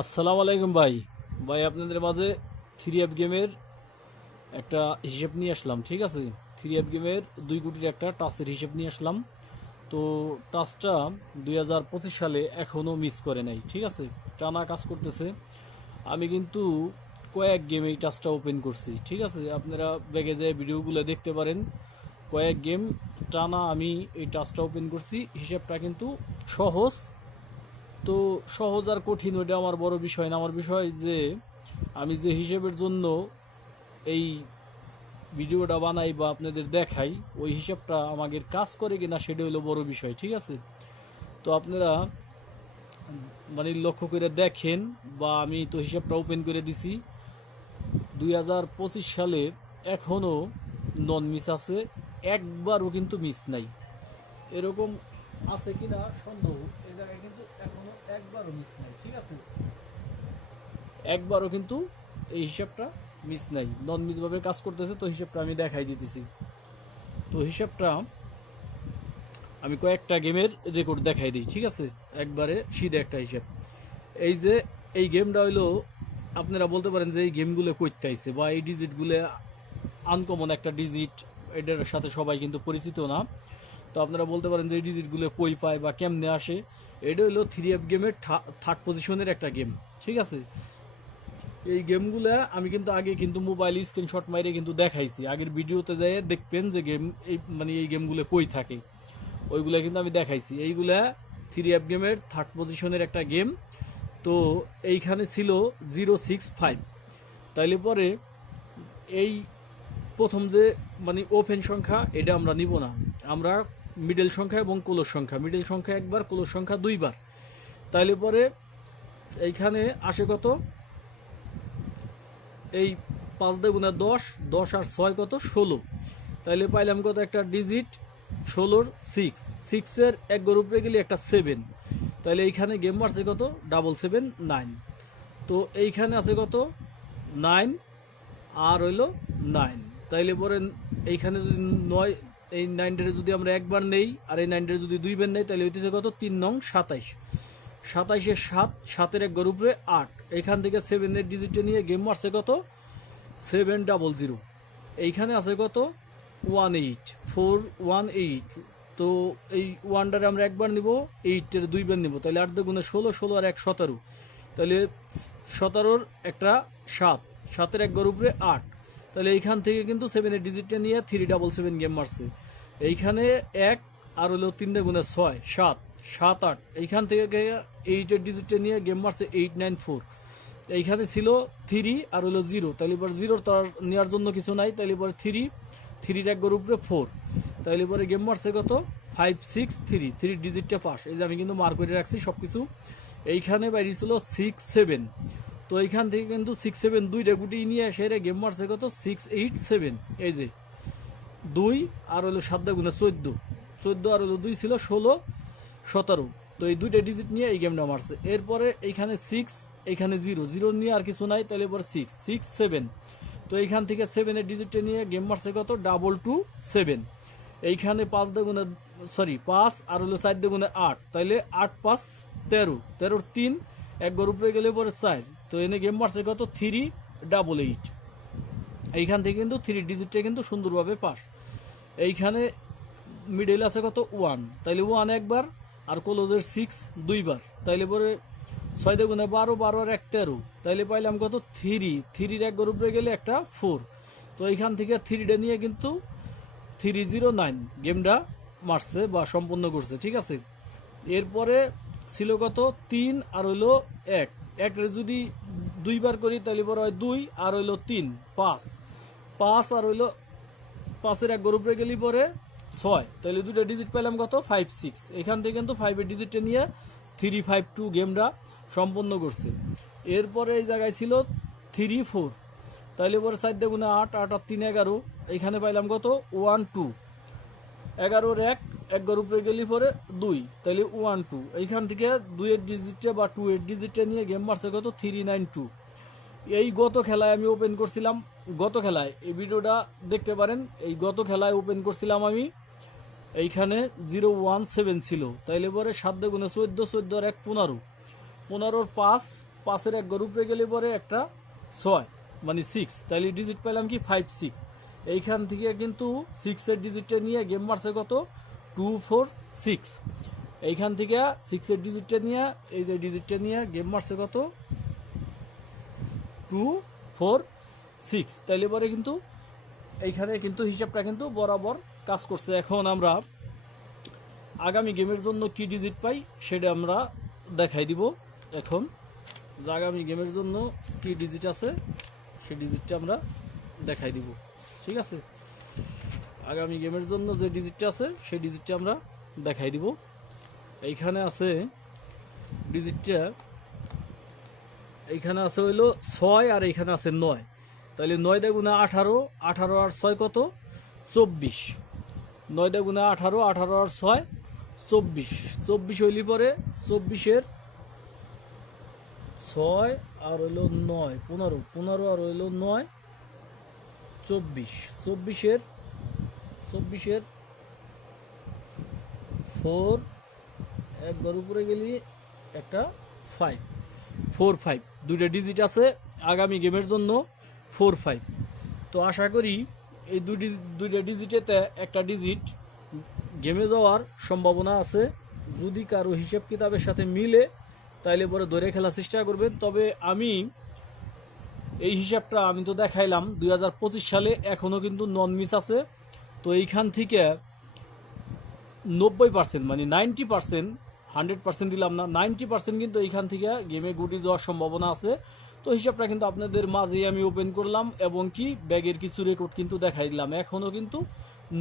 আসসালামু আলাইকুম ভাই। ভাই, আপনাদের মাঝে থ্রি এফ গেমের একটা হিসেব নিয়ে আসলাম, ঠিক আছে? থ্রি এফ গেমের দুই কোটির একটা টাচের হিসেব নিয়ে আসলাম। তো টাচটা দুই হাজার পঁচিশ সালে এখনও মিস করে নাই, ঠিক আছে? টানা কাজ করতেছে। আমি কিন্তু কয়েক গেম এই টাচটা ওপেন করছি, ঠিক আছে? আপনারা ব্যাগে যে ভিডিওগুলো দেখতে পারেন, কয়েক গেম টানা আমি এই টাচটা ওপেন করছি। হিসেবটা কিন্তু সহজ তো সহজ আর কঠিন, ওইটা আমার বড় বিষয় না। আমার বিষয় যে, আমি যে হিসেবের জন্য এই ভিডিওটা বানাই বা আপনাদের দেখাই, ওই হিসাবটা আমাদের কাজ করে কিনা সেটা হলো বড় বিষয়, ঠিক আছে? তো আপনারা মানে লক্ষ্য করে দেখেন বা আমি তো হিসাবটা ওপেন করে দিছি। দুই হাজার পঁচিশ সালে এখনও নন মিস আছে, একবারও কিন্তু মিস নাই। এরকম আছে কিনা সন্দেহ এই জায়গায় কিন্তু এখনও একবারও কিন্তু এই হিসাবটা মিস নাই। নন মিস ভাবে কাজ করতেছে, তো হিসাবটা আমি দেখাই দিতেছি। তো হিসাবটা আমি কয়েকটা গেমের রেকর্ড দেখাই দিই, ঠিক আছে? একবারে সিধে একটা হিসাব। এই যে, এই গেমটা হইল, আপনারা বলতে পারেন যে এই গেমগুলো করতে আইছে, বা এই ডিজিটগুলো আনকমন একটা ডিজিট এটার সাথে সবাই কিন্তু পরিচিত না। তো আপনারা বলতে পারেন যে এই ডিজিটগুলো কই পায় বা কেমনে আসে এটা হলো থ্রি এফ গেমের থার্ড পজিশনের একটা গেম ঠিক আছে? এই গেমগুলো আমি কিন্তু আগে কিন্তু মোবাইল স্ক্রিনশট মাইরে কিন্তু দেখাইছি। আগের ভিডিওতে যাই দেখবেন যে গেম এই মানে এই গেমগুলো কই থাকে। ওইগুলো কিন্তু আমি দেখাইছি। এইগুলা থ্রি এফ গেমের থার্ড পজিশনের একটা গেম তো এইখানে ছিল জিরো সিক্স ফাইভ তাইলে পরে এই প্রথম যে মানে ওপেন সংখ্যা, এটা আমরা নিব না। আমরা মিডল সংখ্যা এবং কোলোর সংখ্যা। মিডল সংখ্যা একবার কোলোর সংখ্যা দুইবার। তাইলে পরে এইখানে আসে কত? এই পাঁচ দেগুণা দশ দশ আর ছয় কত? ষোলো। তাইলে পাইলাম কত? একটা ডিজিট ষোলোর সিক্স সিক্সের এক গ্রুপে গেলে একটা সেভেন তাহলে এইখানে গেম মারছে কত? ডাবল সেভেন নাইন তো এইখানে আছে কত? নাইন আর হইল নাইন তাইলে পরে এইখানে যদি নয় এই নাইনটারে যদি আমরা একবার নেই, আর এই নাইনটারে যদি দুইবার নেই, তাহলে হইতেছে কত? তিন নং সাতাইশ। সাতাইশের সাত, সাতের এক গ্রুপে আট। এইখান থেকে সেভেনের ডিজিটে নিয়ে গেম মারছে কত? সেভেন ডাবল জিরো এইখানে আছে কত? One eight four one eight তো এই ওয়ানটারে আমরা একবার নিব এইটের দুইবার নিব। তাহলে আট দুগুণে ষোলো ষোলো আর এক সতেরো। তাহলে সতেরোর একটা সাত, সাতের এক গ্রুপে আট। তাহলে এইখান থেকে কিন্তু সেভেনের ডিজিটটা নিয়ে থ্রি ডাবল সেভেন গেম মারছে। এইখানে এক আর হলো তিন গুণে ছয়, সাত সাত আট। এইখান থেকে এইটের ডিজিটটা নিয়ে গেম মারছে এইট নাইন ফোর এইখানে ছিল থ্রি আর হলো জিরো তাহলে এবার জিরোর তার নেওয়ার জন্য কিছু নাই, তাহলে এবার থ্রি থ্রির এক উপরে ফোর তাহলে পরে গেম মারছে কত? ফাইভ সিক্স থ্রি থ্রি ডিজিটটা পাস এই যে আমি কিন্তু মার্ক করে রাখছি সব কিছু এইখানে বাইরে ছিল সিক্স সেভেন তো এইখান থেকে কিন্তু সিক্স সেভেন দুইটা গুটি নিয়ে সেরে গেম মারছে কত? সিক্স এইট সেভেন এই যে, দুই আর হলো সাত গুণে চোদ্দ। চোদ্দ আর হলো দুই ছিল ষোলো, সতেরো। তো এই দুইটা ডিজিট নিয়ে এই গেমটা মারছে। এরপরে এইখানে সিক্স এইখানে জিরো জিরো নিয়ে আর কিছু নাই, তাহলে পরে সিক্স সিক্স সেভেন তো এইখান থেকে সেভেনের ডিজিটটা নিয়ে গেম মারছে কত? ডাবল টু সেভেন এইখানে পাঁচ দেগুণে সরি পাঁচ আর হলো চার দেগুণে আট। তাইলে আট পাঁচ তেরো। তেরোর তিন, এক গ্রুপে গেলে পরে চার। তো এনে গেম মারছে কত? থ্রি ডাবল এইট এইখান থেকে কিন্তু থ্রি ডিজিটটা কিন্তু সুন্দরভাবে পাস এইখানে মিডল আছে কত? ওয়ান তাইলে ওয়ান একবার আর ক্লোজের সিক্স দুইবার। তাইলে পরে ছয় দেগুণে বারো বারো আর এক তেরো। তাইলে পাইলাম কত? থ্রি থ্রির এক গ্রুপে গেলে একটা ফোর তো এইখান থেকে থ্রিটা নিয়ে কিন্তু থ্রি জিরো নাইন গেমটা মারছে বা সম্পন্ন করছে, ঠিক আছে? এরপরে ছিল কত? তিন আর হইল এক। এক যদি দুইবার করি, তাহলে পরে হয় দুই আর হইল তিন, পাঁচ। পাঁচ আর হইল পাঁচের এক গ্রুপে গেলি পরে ছয়। তাহলে দুটো ডিজিট পেলাম কত? ফাইভ সিক্স এখান থেকে কিন্তু ফাইভের ডিজিটটা নিয়ে থ্রি ফাইভ টু গেমটা সম্পন্ন করছে। এরপরে এই জায়গায় ছিল থ্রি ফোর তাহলে পরে চার দেগুনে আট আট আর তিন, এগারো। এইখানে পাইলাম কত? ওয়ান টু এগারোর এক এক গ্রুপে গেলি পরে দুই তাহলে ওয়ান টু এইখান থেকে দুই দুইয়ের ডিজিটে বা টু এর ডিজিটটা নিয়ে গেম মারছে কত? থ্রি নাইন টু এই গত খেলায় আমি ওপেন করছিলাম, গত খেলায়। এই ভিডিওটা দেখতে পারেন, এই গত খেলায় ওপেন করছিলাম আমি। এইখানে জিরো ওয়ান সেভেন ছিল। তাইলে পরে সাত গুণে চোদ্দ চোদ্দ আর এক পনেরো। পনেরোর পাঁচ, পাঁচের এক গরু উপরে গেলে পরে একটা ছয় মানে সিক্স তাইলে ডিজিট পেলাম কি? ফাইভ সিক্স এইখান থেকে কিন্তু সিক্সের ডিজিটটা নিয়ে গেম মারছে কত? টু ফোর সিক্স এইখান থেকে সিক্সের ডিজিটটা নিয়ে, এই যে ডিজিটটা নিয়ে গেম মারছে কত? টু ফোর সিক্স তাইলে পরে কিন্তু এইখানে কিন্তু হিসাবটা কিন্তু বরাবর কাজ করছে। এখন আমরা আগামী গেমের জন্য কি ডিজিট পাই সেটা আমরা দেখাই দিব। এখন যে আগামী গেমের জন্য কি ডিজিট আছে, সেই ডিজিটটা আমরা দেখাই দিব। ঠিক আছে? আগামী গেমের জন্য যে ডিজিটটা আছে, সেই ডিজিটটা আমরা দেখাই দিব। এইখানে আছে ডিজিটটা। এইখানে আছে হইল ছয় আর এইখানে আছে নয়। তাহলে নয় দেগুণা আঠারো আঠারো আর ছয় কত? চব্বিশ। নয় দেগুণা আঠারো আঠারো আর ছয়, চব্বিশ। চব্বিশ হইলি পরে চব্বিশের ছয় আর হইল নয়, পনেরো। পনেরো আর হইল নয়, চব্বিশ। চব্বিশের চব্বিশের ফোর একবার উপরে গেলি একটা ফাইভ ফোর ফাইভ দুইটা ডিজিট আছে আগামী গেমের জন্য ফোর ফাইভ তো আশা করি এই দুটি দুইটা ডিজিটেতে একটা ডিজিট গেমে যাওয়ার সম্ভাবনা আছে। যদি কারও হিসাব কিতাবের সাথে মিলে, তাইলে পরে ধরে খেলার চেষ্টা করবেন। তবে আমি এই হিসাবটা আমি তো দেখাইলাম, দুই হাজার পঁচিশ সালে এখনও কিন্তু নন মিস আছে। তো এইখান থেকে নব্বই পার্সেন্ট মানে নাইনটি পার্সেন্ট হান্ড্রেড পার্সেন্ট দিলাম না নাইনটি পার্সেন্ট কিন্তু এইখান থেকে গেমে গুটি যাওয়ার সম্ভাবনা আছে। তো হিসাবটা কিন্তু আপনাদের মাঝেই আমি ওপেন করলাম এবং কি ব্যাগের কিছু রেকর্ড কিন্তু দেখাই দিলাম। এখনও কিন্তু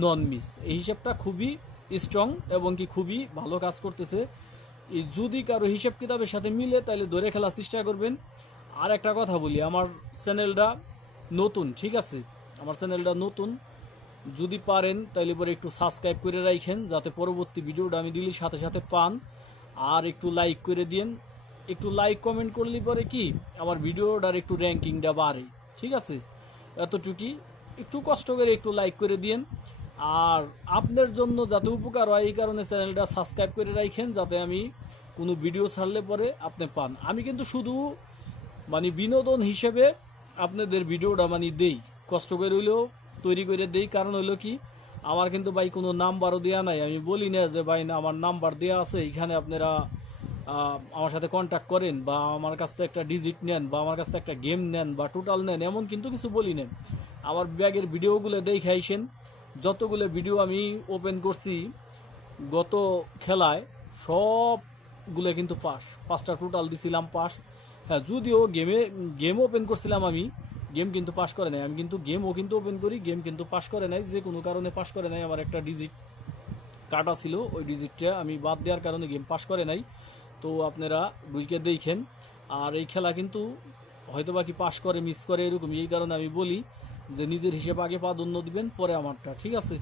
নন মিস এই হিসাবটা খুবই স্ট্রং এবং কি খুবই ভালো কাজ করতেছে। যদি কারও হিসাব কিতাবের সাথে মিলে তাহলে ধরে খেলার চেষ্টা করবেন। আর একটা কথা বলি, আমার চ্যানেলটা নতুন, ঠিক আছে? আমার চ্যানেলটা নতুন। যদি পারেন তাহলে পরে একটু সাবস্ক্রাইব করে রাখেন যাতে পরবর্তী ভিডিওটা আমি দিলে সাথে সাথে পান। আর একটু লাইক করে দিন একটু লাইক কমেন্ট করলে পরে কি, আমার ভিডিওটার একটু র্যাঙ্কিংটা বাড়ে। ঠিক আছে? এতটুকুই। একটু কষ্ট করে একটু লাইক করে দিন আর আপনার জন্য যাতে উপকার হয়, এই কারণে চ্যানেলটা সাবস্ক্রাইব করে রাখেন যাতে আমি কোনো ভিডিও ছাড়লে পরে আপনি পান। আমি কিন্তু শুধু মানে বিনোদন হিসেবে আপনাদের ভিডিওটা মানে দেই। কষ্ট করে হইলেও তৈরি করে দেই। কারণ হলো কি, আমার কিন্তু ভাই কোনো নাম্বারও দেওয়া নাই। আমি বলি না যে, ভাই, না, আমার নাম্বার দেওয়া আছে এখানে আপনারা আমার সাথে কন্ট্যাক্ট করেন বা আমার কাছ থেকে একটা ডিজিট নেন বা আমার কাছ থেকে একটা গেম নেন বা টোটাল নেন, এমন কিন্তু কিছু বলি নেন আমার ব্যাগের ভিডিওগুলো দেখে আইসেন। যতগুলো ভিডিও আমি ওপেন করছি, গত খেলায় সবগুলো কিন্তু পাস পাঁচটা টোটাল দিছিলাম পাস হ্যাঁ যদিও গেমে গেম ওপেন করছিলাম আমি গেম কিন্তু পাস করে নাই। আমি কিন্তু গেমও কিন্তু ওপেন করি গেম কিন্তু পাস করে নাই। যে কোনো কারণে পাস করে নাই। আমার একটা ডিজিট কাটা ছিল ওই ডিজিটটা আমি বাদ দেওয়ার কারণে গেম পাস করে নাই। তো আপনারা বুঝকে দেখেন। আর এই খেলা কিন্তু হয়তো বাকি পাস করে মিস করে, এরকমই। এই কারণে আমি বলি যে নিজের হিসেবে আগে প্রাধান্য দিবেন, পরে আমারটা, ঠিক আছে?